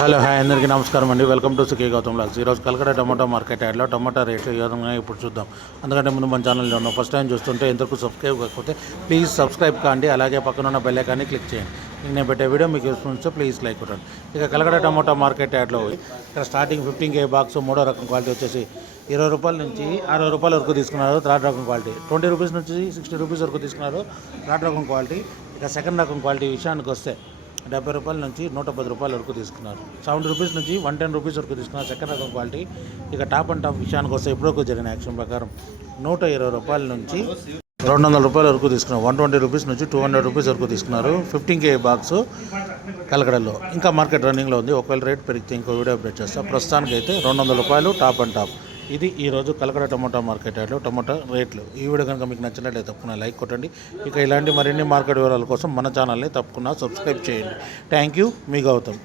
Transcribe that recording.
Hello hi అందరికీ నమస్కారం అండి. Welcome to Sukhi Gautam logs. ఈరోజు కలకడ టమాటో మార్కెట్ యాడ్లో టమాటా రేట్లు ఏ విధంగా ఇప్పుడు చూద్దాం. అందుకంటే ముందు మన ఛానల్లో ఉన్నాం. ఫస్ట్ టైం చూస్తుంటే ఎంతకు సబ్స్క్రైబ్ కాకపోతే ప్లీజ్ సబ్స్క్రైబ్ కాండి. అలాగే పక్కన ఉన్న బెల్ ఐకాన్ని క్లిక్ చేయండి. నేను పెట్టే వీడియో మీకు చూస్తే ప్లీజ్ లైక్ కొట్టండి. ఇక కలకడ టమాటో మార్కెట్ యాడ్లో ఇక్కడ స్టార్టింగ్ 15K బాక్స్ మూడో రకం క్వాలిటీ వచ్చేసి 20 రూపాయల నుంచి 60 రూపాయల వరకు తీసుకున్నారు. థర్డ్ రకం క్వాలిటీ 20 రూపీస్ నుంచి 60 రూపీస్ వరకు తీసుకున్నారు. థర్డ్ రకం క్వాలిటీ. ఇక సెకండ్ రకం క్వాలిటీ విషయానికి వస్తే 70 రూపాయల నుంచి 110 రూపాయల వరకు తీసుకున్నారు. 70 రూపీస్ నుంచి 110 రూపీస్ వరకు తీసుకున్నారు సెకండ్ రకం క్వాలిటీ. ఇక టాప్ అండ్ టాప్ విషయానికి వస్తే ఇప్పటివరకు జరిగిన యాక్షన్ ప్రకారం 120 రూపాయల నుంచి 200 రూపాయల వరకు తీసుకున్నారు. 120 రూపీస్ నుంచి 200 రూపీస్ వరకు తీసుకున్నారు. 15K బాక్స్ కలకడలో ఇంకా మార్కెట్ రన్నింగ్లో ఉంది. ఒకవేళ రేట్ పెరిగితే ఇంకో వీడియో అప్డేట్ చేస్తాను. ప్రస్తుతానికి అయితే 200 రూపాయలు టాప్ అండ్ టాప్. ఇది ఈరోజు కలకడ టమాటా మార్కెట్ యార్డ్లో టమాటా రేట్లు. ఈ వీడియో కనుక మీకు నచ్చినట్లయితే తప్పకుండా లైక్ కొట్టండి. ఇక ఇలాంటి మరిన్ని మార్కెట్ వివరాల కోసం మన ఛానల్ని తప్పకుండా సబ్స్క్రైబ్ చేయండి. థ్యాంక్ యూ, మీ గౌతమ్.